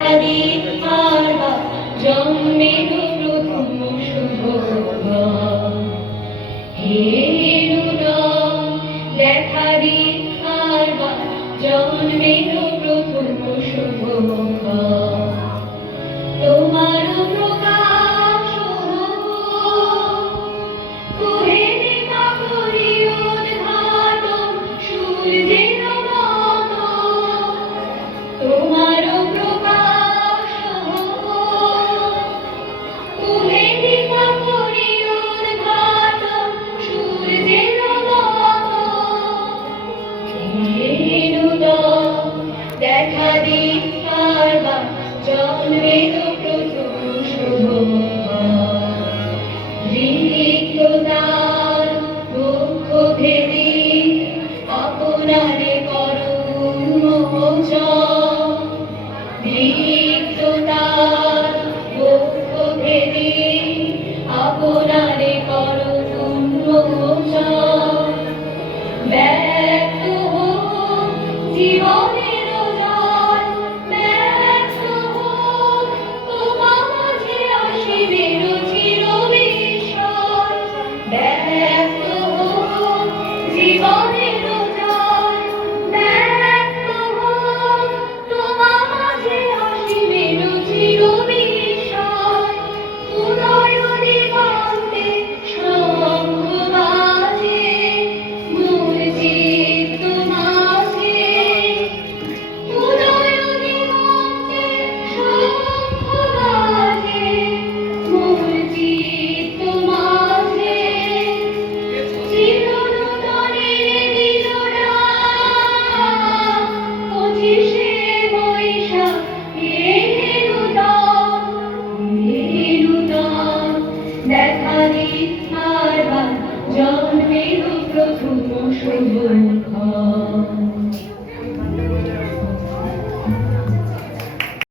আদি আরবা জন্মের প্রথম শুভক্ষণ হে নুদন দেখা দি আরবা জন্মের প্রথম শুভক্ষণ তোমার প্রকাশ কোহে দেখা করি উদ্ঘাটন সূর্যের মতো তোমার প্রকাশ কোহে দেখা করি উদ্ঘাটন সূর্যের মতো হে নুদন দেখা দি আরবা জন্মের প্রথম শুভক্ষণ ঋক্ততার দুঃখ ভেদি আপনারে করুণ মোচন ঋক্ততার দুঃখ ভেদি আপনারে করুণ মোচন ব্যক্ত হোক জীবনের জল ব্যক্ত হোক তোমার মাঝে আসিবের চিরবিস্ময় ব্যক্ত হোক জীবনের জল ব্যক্ত হোক তোমার মাঝে আসিবের চিরবিস্ময় উদয় দিগন্তে শঙ্খ বাজে মোর চিত্ত মাঝে উদয় দিগন্তে শঙ্খ বাজে মোর চিত্ত মাঝে চিরনূতনের দিলরা 25শে বৈশাখ হে নুদন দেখা দি